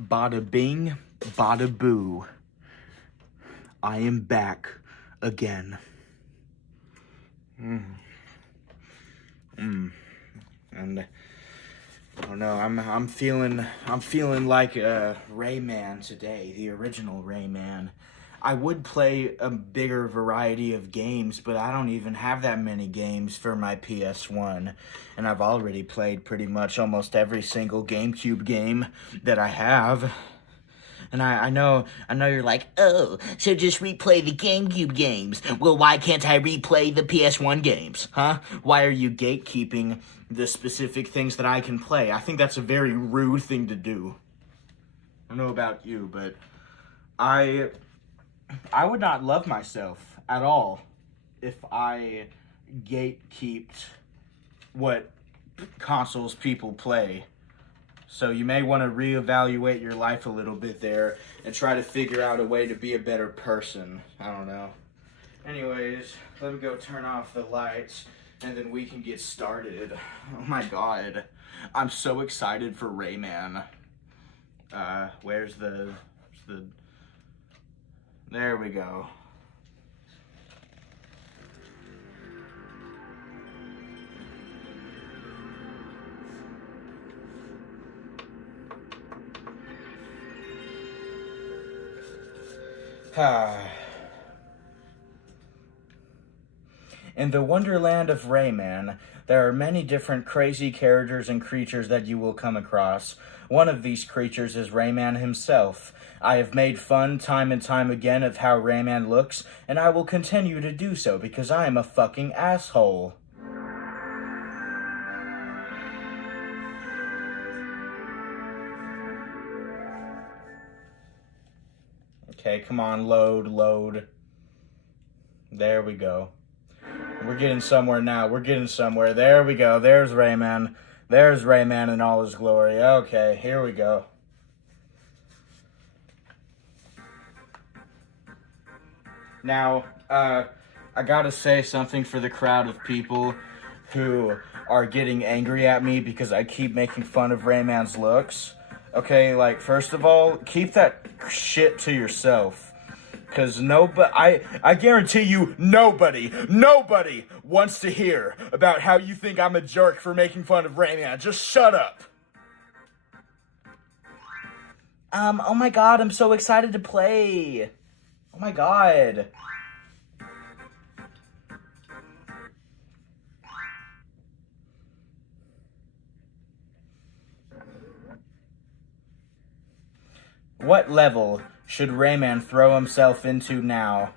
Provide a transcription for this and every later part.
Bada bing, bada boo. I am back again. And I don't know, I'm feeling like Rayman today, the original Rayman. I would play a bigger variety of games, but I don't even have that many games for my PS1. And I've already played pretty much almost every single GameCube game that I have. And I know you're like, oh, so just replay the GameCube games. Well, why can't I replay the PS1 games, huh? Why are you gatekeeping the specific things that I can play? I think that's a very rude thing to do. I don't know about you, but I would not love myself at all if I gatekeeped what consoles people play. So you may want to reevaluate your life a little bit there and try to figure out a way to be a better person. I don't know. Anyways, let me go turn off the lights and then we can get started. Oh my god. I'm so excited for Rayman. Where's the... There we go. In the wonderland of Rayman, there are many different crazy characters and creatures that you will come across. One of these creatures is Rayman himself. I have made fun time and time again of how Rayman looks, and I will continue to do so because I am a fucking asshole. Okay, come on, load. There we go. We're getting somewhere now. We're getting somewhere. There we go. There's Rayman. There's Rayman in all his glory. Okay, here we go. Now, I gotta say something for the crowd of people who are getting angry at me because I keep making fun of Rayman's looks. Okay, like, first of all, keep that shit to yourself. Because I guarantee you nobody wants to hear about how you think I'm a jerk for making fun of Rayman. Just shut up. Oh my god, I'm so excited to play. Oh my god. What level should Rayman throw himself into now?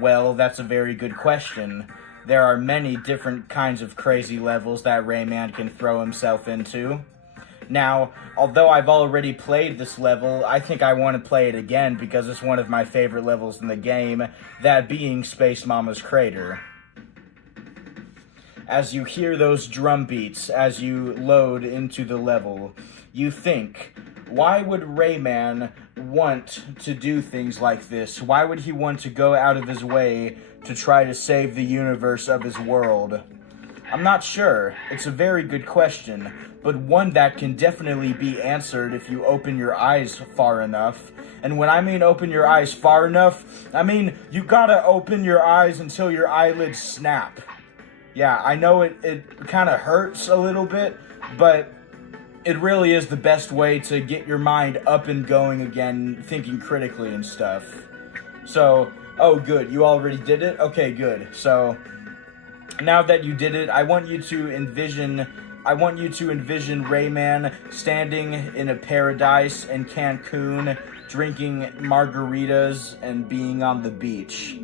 Well, that's a very good question. There are many different kinds of crazy levels that Rayman can throw himself into. Now, although I've already played this level, I think I want to play it again because it's one of my favorite levels in the game, that being Space Mama's Crater. As you hear those drum beats as you load into the level, you think, why would Rayman want to do things like this? Why would he want to go out of his way to try to save the universe of his world? I'm not sure. It's a very good question, but one that can definitely be answered if you open your eyes far enough. And when I mean open your eyes far enough, I mean you gotta open your eyes until your eyelids snap. Yeah, I know it kind of hurts a little bit, but it really is the best way to get your mind up and going again, thinking critically and stuff. So, oh good, you already did it? Okay, good. So, now that you did it, I want you to envision Rayman standing in a paradise in Cancun, drinking margaritas and being on the beach.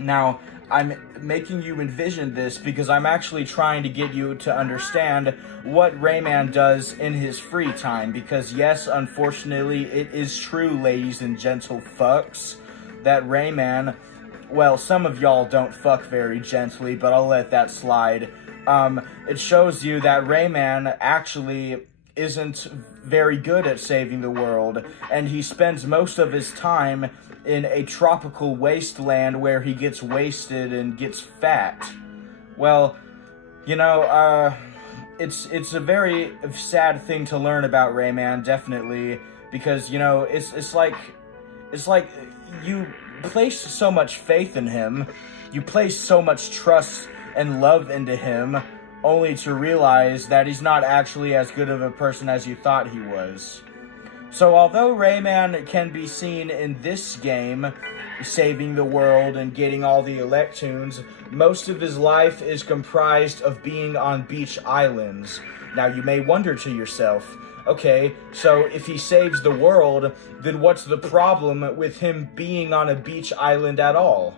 Now, I'm making you envision this because I'm actually trying to get you to understand what Rayman does in his free time. Because yes, unfortunately, it is true, ladies and gentle fucks, that Rayman, well, some of y'all don't fuck very gently, but I'll let that slide. It shows you that Rayman actually isn't very good at saving the world, and he spends most of his time in a tropical wasteland where he gets wasted and gets fat. Well, you know, it's a very sad thing to learn about Rayman, definitely, because you know it's like you place so much faith in him, you place so much trust and love into him, only to realize that he's not actually as good of a person as you thought he was. So although Rayman can be seen in this game saving the world and getting all the Electoons, most of his life is comprised of being on beach islands. Now you may wonder to yourself, okay, so if he saves the world, then what's the problem with him being on a beach island at all?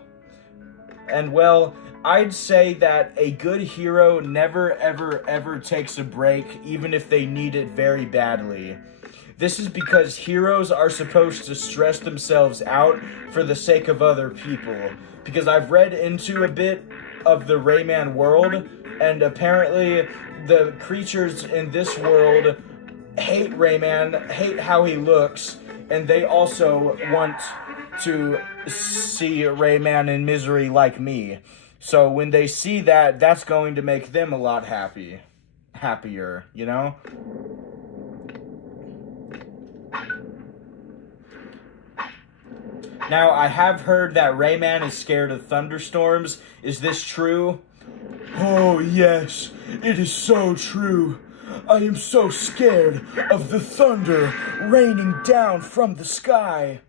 And well, I'd say that a good hero never ever takes a break, even if they need it very badly. This is because heroes are supposed to stress themselves out for the sake of other people. Because I've read into a bit of the Rayman world, and apparently the creatures in this world hate Rayman, hate how he looks, and they also want to see Rayman in misery like me. So when they see that, that's going to make them a lot happier, you know? Now, I have heard that Rayman is scared of thunderstorms. Is this true? Oh, yes, it is so true. I am so scared of the thunder raining down from the sky.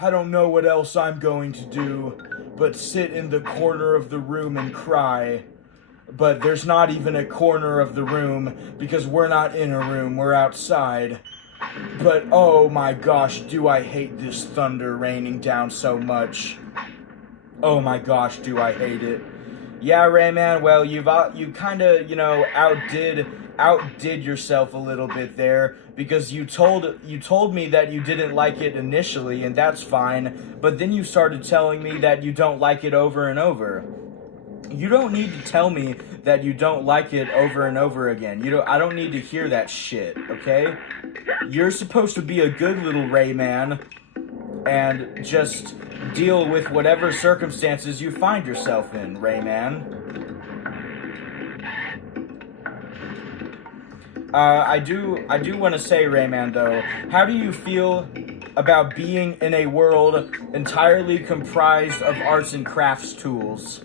I don't know what else I'm going to do, but sit in the corner of the room and cry. But there's not even a corner of the room, because we're not in a room, we're outside. But oh my gosh, do I hate this thunder raining down so much. Oh my gosh, do I hate it. Yeah, Rayman, well, you kind of, you know, outdid yourself a little bit there, because you told me that you didn't like it initially, and that's fine, but then you started telling me that you don't like it over and over. You don't need to tell me that you don't like it over and over again. I don't need to hear that shit, okay? You're supposed to be a good little Rayman and just deal with whatever circumstances you find yourself in, Rayman. I do want to say, Rayman, though, how do you feel about being in a world entirely comprised of arts and crafts tools?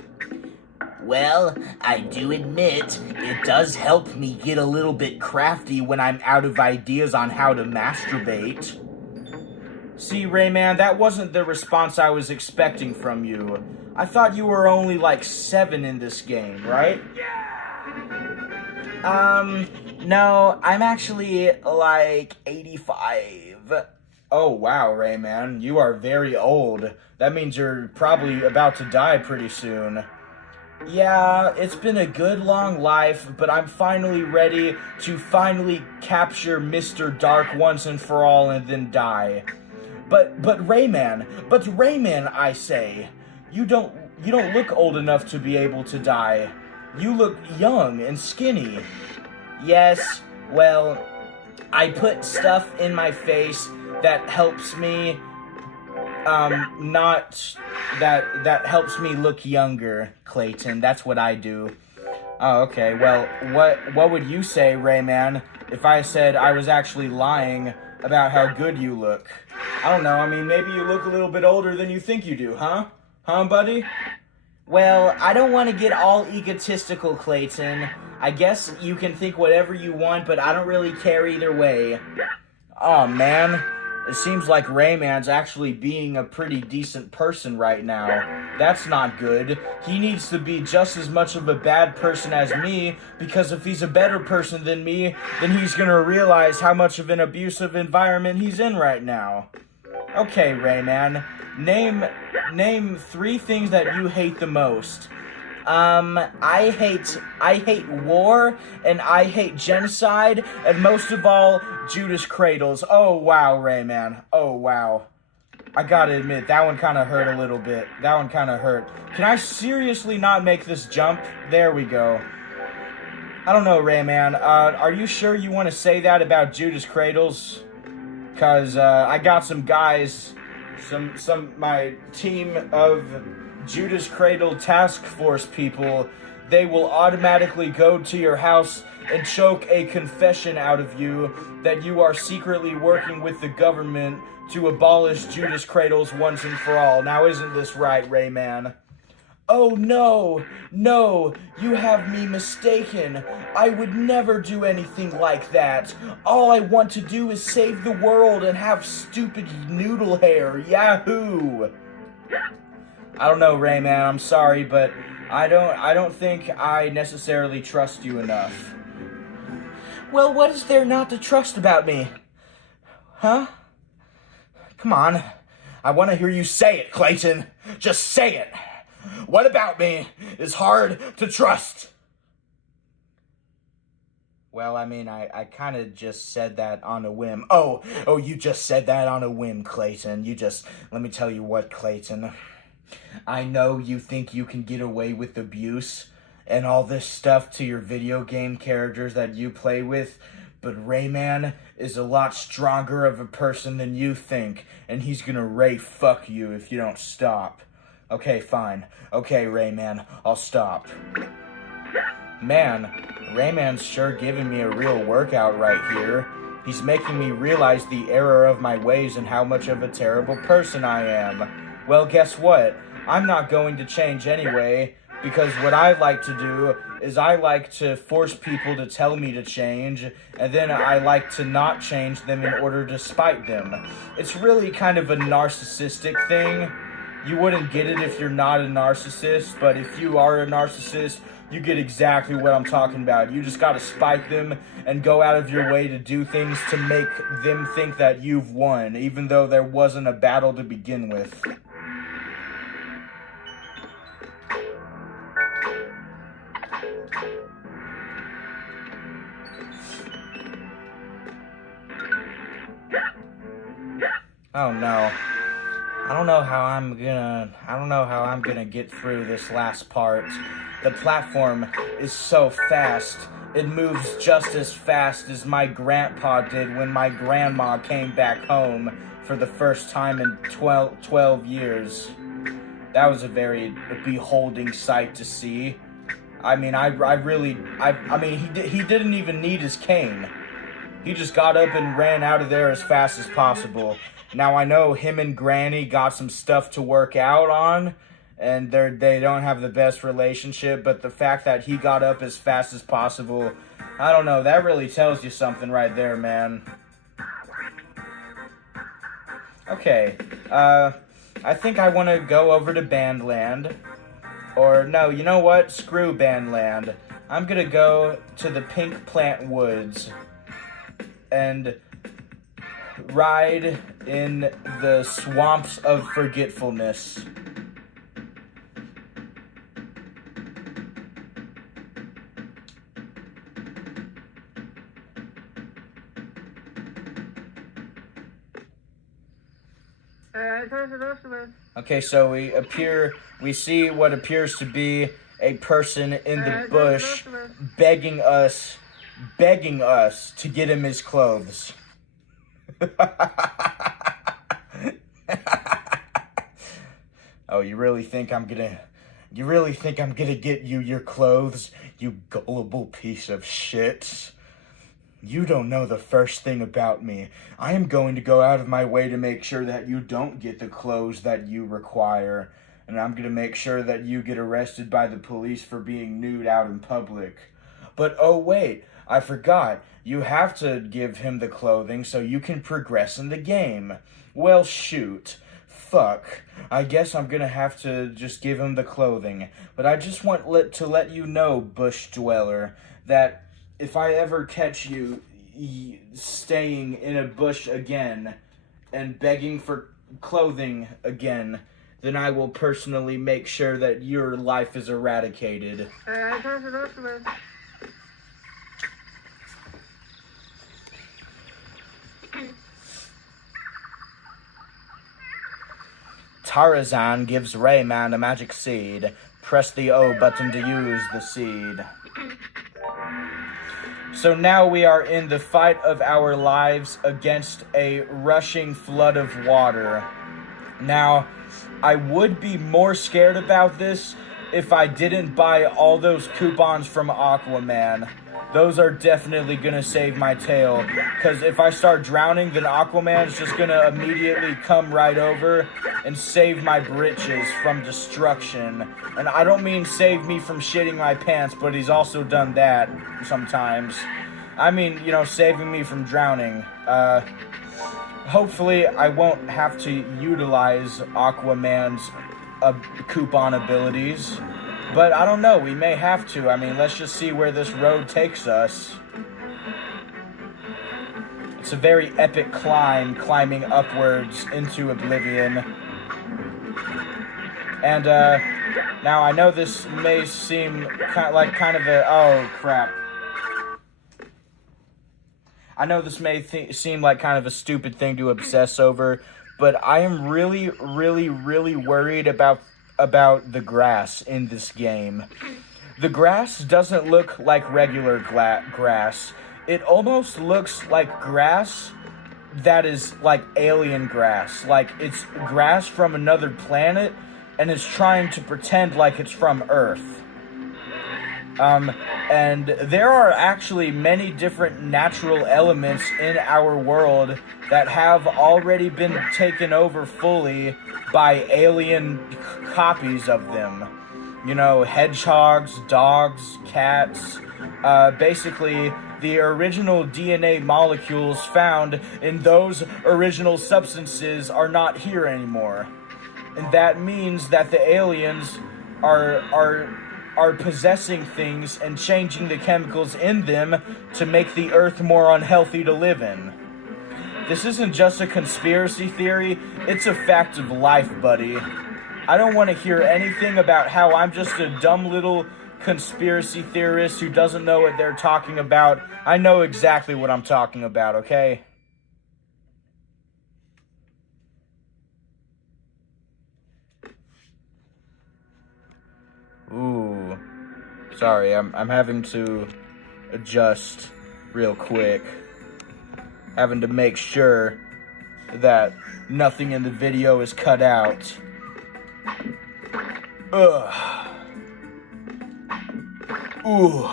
Well, I do admit, it does help me get a little bit crafty when I'm out of ideas on how to masturbate. See, Rayman, that wasn't the response I was expecting from you. I thought you were only like 7 in this game, right? No, I'm actually like 85. Oh, wow, Rayman, you are very old. That means you're probably about to die pretty soon. Yeah, it's been a good long life, but I'm finally ready to finally capture Mr. Dark once and for all and then die. But Rayman, I say, you don't look old enough to be able to die. You look young and skinny. Yes, well, I put stuff in my face that helps me that helps me look younger, Clayton. That's what I do. Oh, okay. Well, what would you say, Rayman, if I said I was actually lying about how good you look? I don't know. I mean, maybe you look a little bit older than you think you do, huh? Huh, buddy? Well, I don't want to get all egotistical, Clayton. I guess you can think whatever you want, but I don't really care either way. Oh, man. It seems like Rayman's actually being a pretty decent person right now. That's not good. He needs to be just as much of a bad person as me, because if he's a better person than me, then he's gonna realize how much of an abusive environment he's in right now. Okay, Rayman, name 3 things that you hate the most. I hate war, and I hate genocide, and most of all, Judas Cradles. Oh, wow, Rayman. Oh, wow. I gotta admit, that one kind of hurt a little bit. That one kind of hurt. Can I seriously not make this jump? There we go. I don't know, Rayman. Are you sure you want to say that about Judas Cradles? Because, I got some guys, my team of Judas Cradle task force people. They will automatically go to your house and choke a confession out of you that you are secretly working with the government to abolish Judas Cradles once and for all. Now isn't this right, Rayman? Oh no, no, you have me mistaken. I would never do anything like that. All I want to do is save the world and have stupid noodle hair. Yahoo! I don't know, Rayman, I'm sorry, but I don't think I necessarily trust you enough. Well, what is there not to trust about me? Huh? Come on. I want to hear you say it, Clayton. Just say it. What about me is hard to trust? Well, I mean, I kind of just said that on a whim. Oh, you just said that on a whim, Clayton. Let me tell you what, Clayton. I know you think you can get away with abuse and all this stuff to your video game characters that you play with, but Rayman is a lot stronger of a person than you think, and he's gonna fuck you if you don't stop. Okay, fine. Okay, Rayman, I'll stop. Man, Rayman's sure giving me a real workout right here. He's making me realize the error of my ways and how much of a terrible person I am. Well, guess what? I'm not going to change anyway, because what I like to do is I like to force people to tell me to change, and then I like to not change them in order to spite them. It's really kind of a narcissistic thing. You wouldn't get it if you're not a narcissist, but if you are a narcissist, you get exactly what I'm talking about. You just gotta spite them and go out of your way to do things to make them think that you've won, even though there wasn't a battle to begin with. Oh no. I don't know how I'm gonna get through this last part. The platform is so fast. It moves just as fast as my grandpa did when my grandma came back home for the first time in 12 years. That was a very beholding sight to see. I mean, he didn't even need his cane. He just got up and ran out of there as fast as possible. Now, I know him and Granny got some stuff to work out on, and they don't have the best relationship, but the fact that he got up as fast as possible, I don't know, that really tells you something right there, man. Okay, I think I want to go over to Bandland. Or, no, you know what? Screw Bandland. I'm gonna go to the Pink Plant Woods and ride in the swamps of forgetfulness. Okay, so we see what appears to be a person in the bush begging us to get him his clothes. Oh, you really think I'm gonna get you your clothes, you gullible piece of shit? You don't know the first thing about me. I am going to go out of my way to make sure that you don't get the clothes that you require. And I'm going to make sure that you get arrested by the police for being nude out in public. But oh wait, I forgot. You have to give him the clothing so you can progress in the game. Well, shoot. Fuck. I guess I'm going to have to just give him the clothing. But I just want to let you know, Bush Dweller, that if I ever catch you staying in a bush again and begging for clothing again, then I will personally make sure that your life is eradicated. Tarzan gives Rayman a magic seed. Press the O button to use the seed. So now we are in the fight of our lives against a rushing flood of water. Now, I would be more scared about this if I didn't buy all those coupons from Aquaman. those are definitely gonna save my tail. Because if I start drowning, then Aquaman's just gonna immediately come right over and save my britches from destruction. And I don't mean save me from shitting my pants, but he's also done that sometimes. I mean, saving me from drowning. Hopefully I won't have to utilize Aquaman's coupon abilities. But I don't know, we may have to. I mean, let's just see where this road takes us. It's a very epic climb, climbing upwards into oblivion. And, now I know this may seem kind of a... Oh, crap. I know this may seem like kind of a stupid thing to obsess over, but I am really, really, really worried about the grass in this game. The grass doesn't look like regular grass. It almost looks like grass that is like alien grass. Like it's grass from another planet and it's trying to pretend like it's from Earth. And there are actually many different natural elements in our world that have already been taken over fully by alien copies of them. Hedgehogs, dogs, cats. Basically, the original DNA molecules found in those original substances are not here anymore. And that means that the aliens are possessing things and changing the chemicals in them to make the Earth more unhealthy to live in. This isn't just a conspiracy theory, it's a fact of life, buddy. I don't want to hear anything about how I'm just a dumb little conspiracy theorist who doesn't know what they're talking about. I know exactly what I'm talking about, okay? Ooh. Sorry, I'm having to adjust real quick. Having to make sure that nothing in the video is cut out. Ugh. Ooh.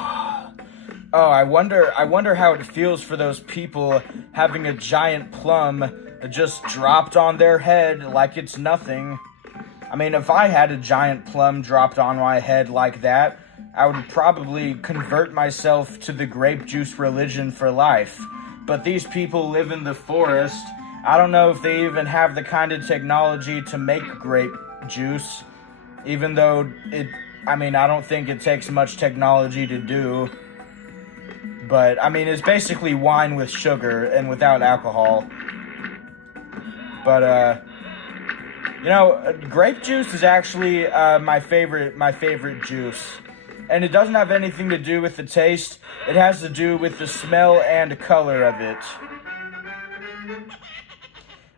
Oh, I wonder how it feels for those people having a giant plum just dropped on their head like it's nothing. I mean, if I had a giant plum dropped on my head like that, I would probably convert myself to the grape juice religion for life. But these people live in the forest. I don't know if they even have the kind of technology to make grape juice. Even though I don't think it takes much technology to do. But, it's basically wine with sugar and without alcohol. But, grape juice is actually my favorite juice. And it doesn't have anything to do with the taste. It has to do with the smell and color of it.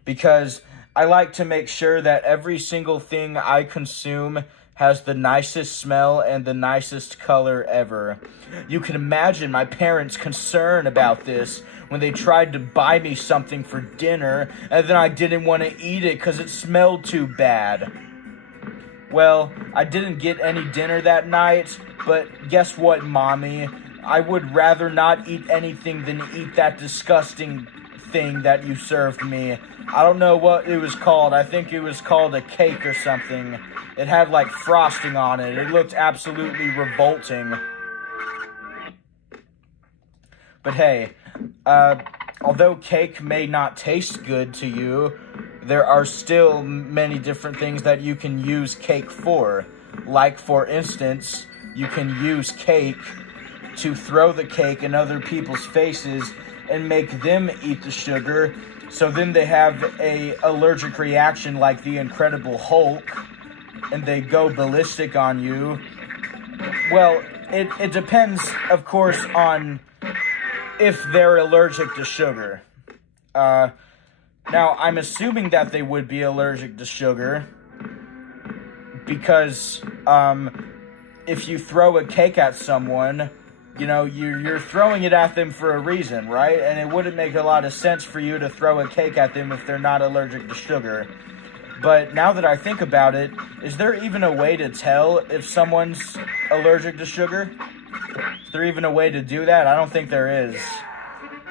Because I like to make sure that every single thing I consume has the nicest smell and the nicest color ever. You can imagine my parents' concern about this when they tried to buy me something for dinner and then I didn't want to eat it because it smelled too bad. Well, I didn't get any dinner that night, but guess what, Mommy? I would rather not eat anything than eat that disgusting thing that you served me. I don't know what it was called. I think it was called a cake or something. It had like frosting on it. It looked absolutely revolting. But hey, although cake may not taste good to you, there are still many different things that you can use cake for. Like, for instance, you can use cake to throw the cake in other people's faces and make them eat the sugar, so then they have a allergic reaction like the Incredible Hulk, and they go ballistic on you. Well, it depends, of course, on if they're allergic to sugar. Now, I'm assuming that they would be allergic to sugar, because, if you throw a cake at someone, you're throwing it at them for a reason, right? And it wouldn't make a lot of sense for you to throw a cake at them if they're not allergic to sugar. But now that I think about it, is there even a way to tell if someone's allergic to sugar? there even a way to do that? I don't think there is.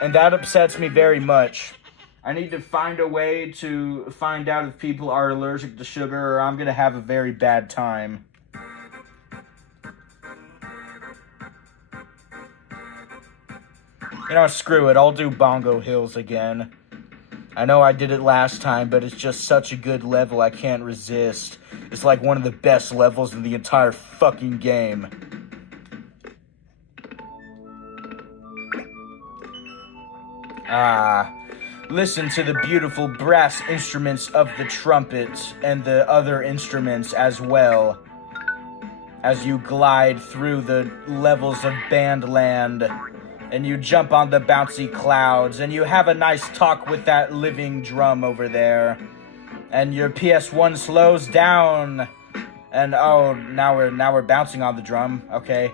And that upsets me very much. I need to find a way to find out if people are allergic to sugar, or I'm going to have a very bad time. You know, screw it. I'll do Bongo Hills again. I know I did it last time, but it's just such a good level I can't resist. It's like one of the best levels in the entire fucking game. Listen to the beautiful brass instruments of the trumpet and the other instruments as well, as you glide through the levels of Bandland, and you jump on the bouncy clouds, and you have a nice talk with that living drum over there, and your PS1 slows down, and oh, now we're bouncing on the drum. Okay,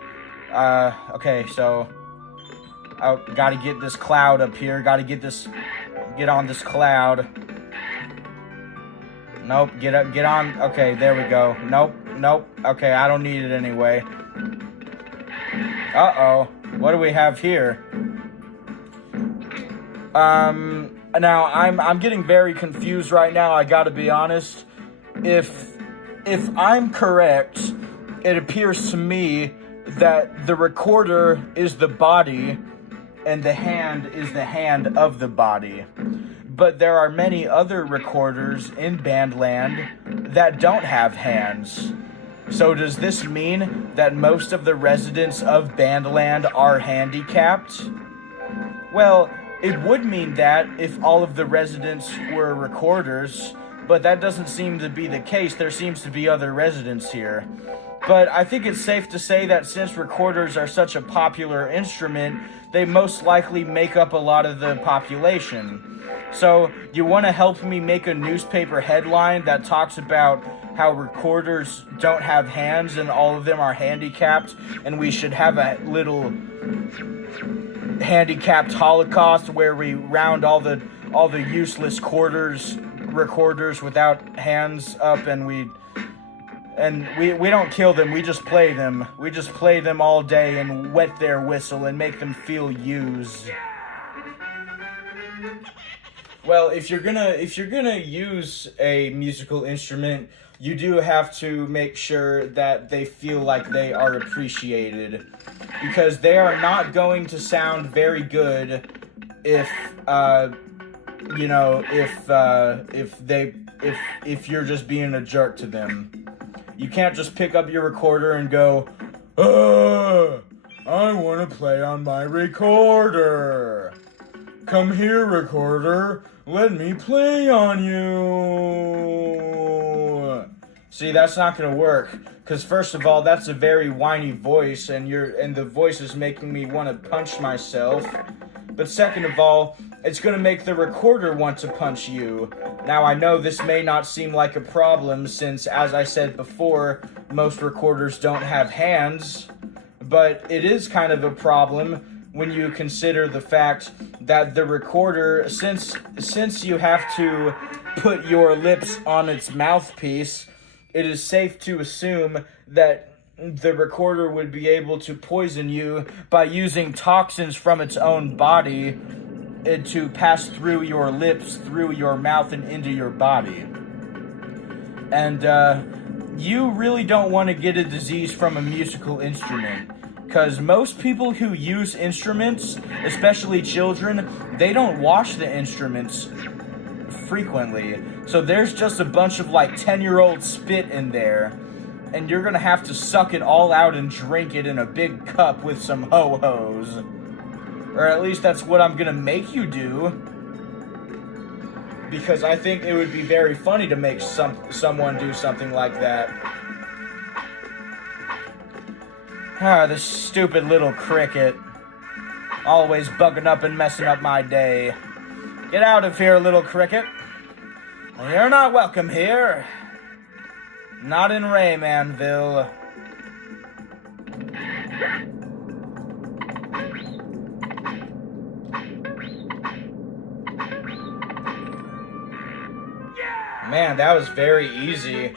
so gotta get this cloud up here. Get on this cloud. Nope, get on. Okay, there we go. Nope. Okay, I don't need it anyway. Uh-oh. What do we have here? Now I'm getting very confused right now, I gotta be honest. If I'm correct, it appears to me that the recorder is the body and the hand is the hand of the body. But there are many other recorders in Bandland that don't have hands. So does this mean that most of the residents of Bandland are handicapped? Well, it would mean that if all of the residents were recorders, but that doesn't seem to be the case. There seems to be other residents here. But I think it's safe to say that since recorders are such a popular instrument, they most likely make up a lot of the population. So, you want to help me make a newspaper headline that talks about how recorders don't have hands and all of them are handicapped, and we should have a little handicapped holocaust where we round all the useless recorders without hands up, and we don't kill them, we just play them. We just play them all day and wet their whistle and make them feel used. Well, if you're gonna use a musical instrument, you do have to make sure that they feel like they are appreciated, because they are not going to sound very good if you're just being a jerk to them. You can't just pick up your recorder and go, I want to play on my recorder. Come here, recorder. Let me play on you. See, that's not going to work. Because first of all, that's a very whiny voice, and the voice is making me want to punch myself. But second of all, it's going to make the recorder want to punch you. Now, I know this may not seem like a problem since, as I said before, most recorders don't have hands, but it is kind of a problem when you consider the fact that the recorder, since you have to put your lips on its mouthpiece, it is safe to assume that the recorder would be able to poison you by using toxins from its own body to pass through your lips, through your mouth, and into your body. And you really don't want to get a disease from a musical instrument, because most people who use instruments, especially children, they don't wash the instruments frequently. So there's just a bunch of 10-year-old spit in there, and you're gonna have to suck it all out and drink it in a big cup with some ho-hos. Or at least that's what I'm gonna make you do. Because I think it would be very funny to make someone do something like that. This stupid little cricket. Always bugging up and messing up my day. Get out of here, little cricket. You're not welcome here. Not in Raymanville. Man, that was very easy.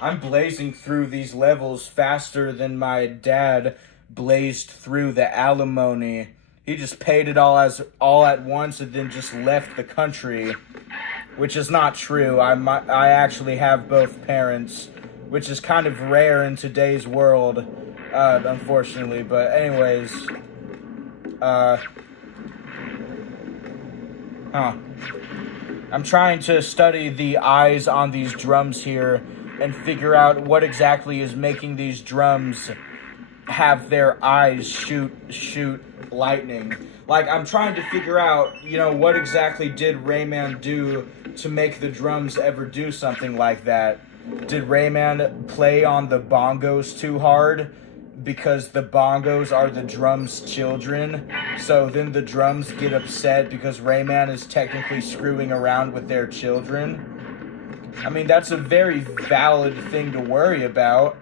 I'm blazing through these levels faster than my dad blazed through the alimony. He just paid it all at once and then just left the country, which is not true. I actually have both parents, which is kind of rare in today's world, unfortunately. But anyways, I'm trying to study the eyes on these drums here and figure out what exactly is making these drums have their eyes shoot lightning. Like, I'm trying to figure out, what exactly did Rayman do to make the drums ever do something like that? Did Rayman play on the bongos too hard? Because the bongos are the drums' children, so then the drums get upset because Rayman is technically screwing around with their children. I mean, that's a very valid thing to worry about,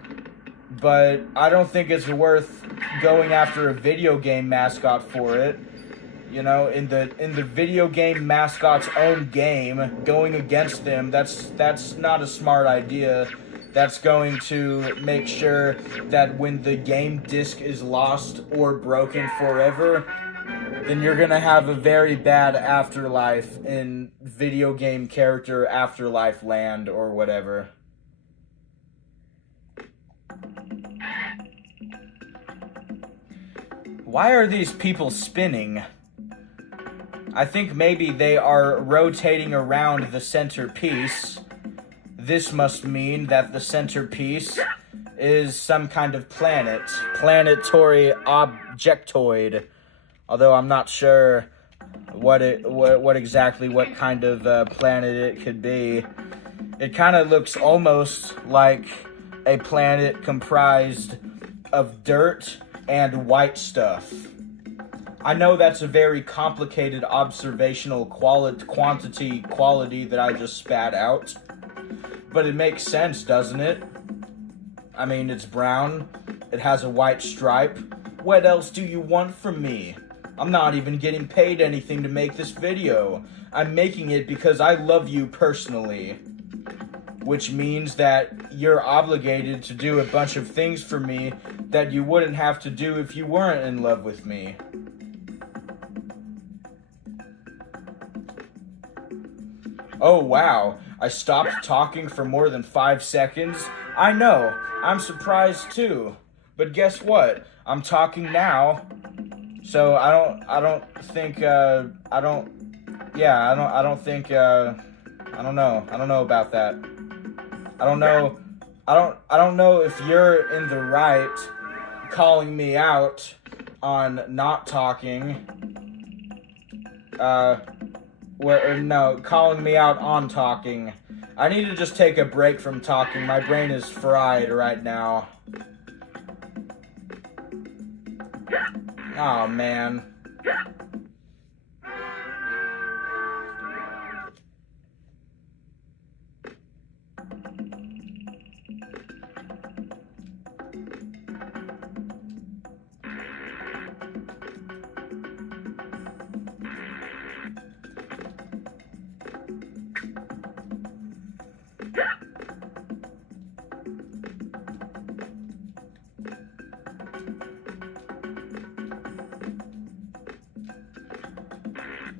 but I don't think it's worth going after a video game mascot for it. In the video game mascot's own game, going against them, that's not a smart idea. That's going to make sure that when the game disc is lost or broken forever, then you're going to have a very bad afterlife in video game character afterlife land or whatever. Why are these people spinning? I think maybe they are rotating around the centerpiece. This must mean that the centerpiece is some kind of planetary objectoid. Although I'm not sure what kind of planet it could be. It kind of looks almost like a planet comprised of dirt and white stuff. I know that's a very complicated observational quality that I just spat out. But it makes sense, doesn't it? I mean, it's brown. It has a white stripe. What else do you want from me? I'm not even getting paid anything to make this video. I'm making it because I love you personally. Which means that you're obligated to do a bunch of things for me that you wouldn't have to do if you weren't in love with me. Oh, wow. I stopped talking for more than 5 seconds. I know. I'm surprised too. But guess what? I'm talking now. So I don't know about that. I don't know if you're in the right calling me out on not talking. Calling me out on talking. I need to just take a break from talking. My brain is fried right now. Oh, man.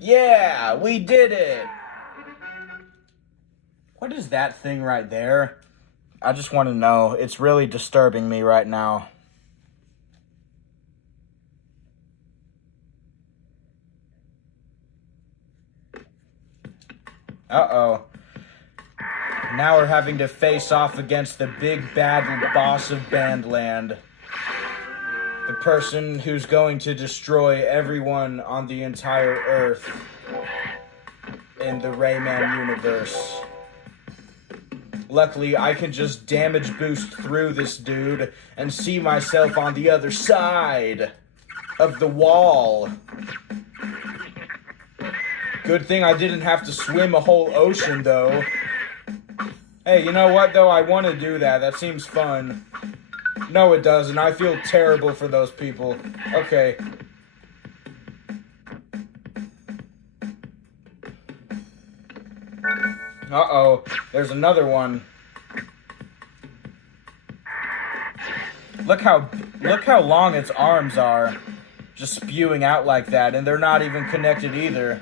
Yeah, we did it! What is that thing right there? I just want to know. It's really disturbing me right now. Uh-oh. Now we're having to face off against the big bad boss of Bandland. The person who's going to destroy everyone on the entire Earth in the Rayman universe. Luckily, I can just damage boost through this dude and see myself on the other side of the wall. Good thing I didn't have to swim a whole ocean, though. Hey, you know what, though? I want to do that. That seems fun. No, it doesn't. I feel terrible for those people. Okay. Uh-oh. There's another one. Look how Look how long its arms are, just spewing out like that, and they're not even connected either.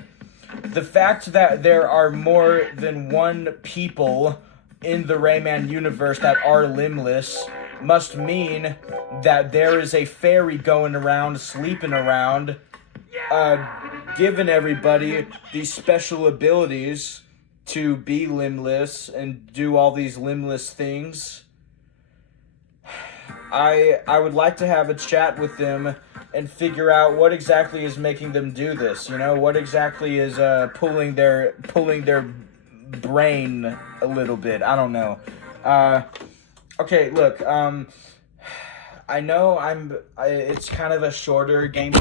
The fact that there are more than one people in the Rayman universe that are limbless must mean that there is a fairy going around, sleeping around, giving everybody these special abilities to be limbless and do all these limbless things. I would like to have a chat with them and figure out what exactly is making them do this. You know, what exactly is pulling their brain a little bit. I don't know. Okay, look. I know it's kind of a shorter game.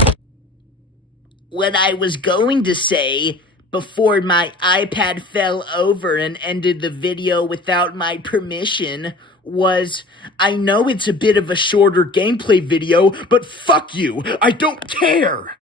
What I was going to say before my iPad fell over and ended the video without my permission was, I know it's a bit of a shorter gameplay video, but fuck you, I don't care!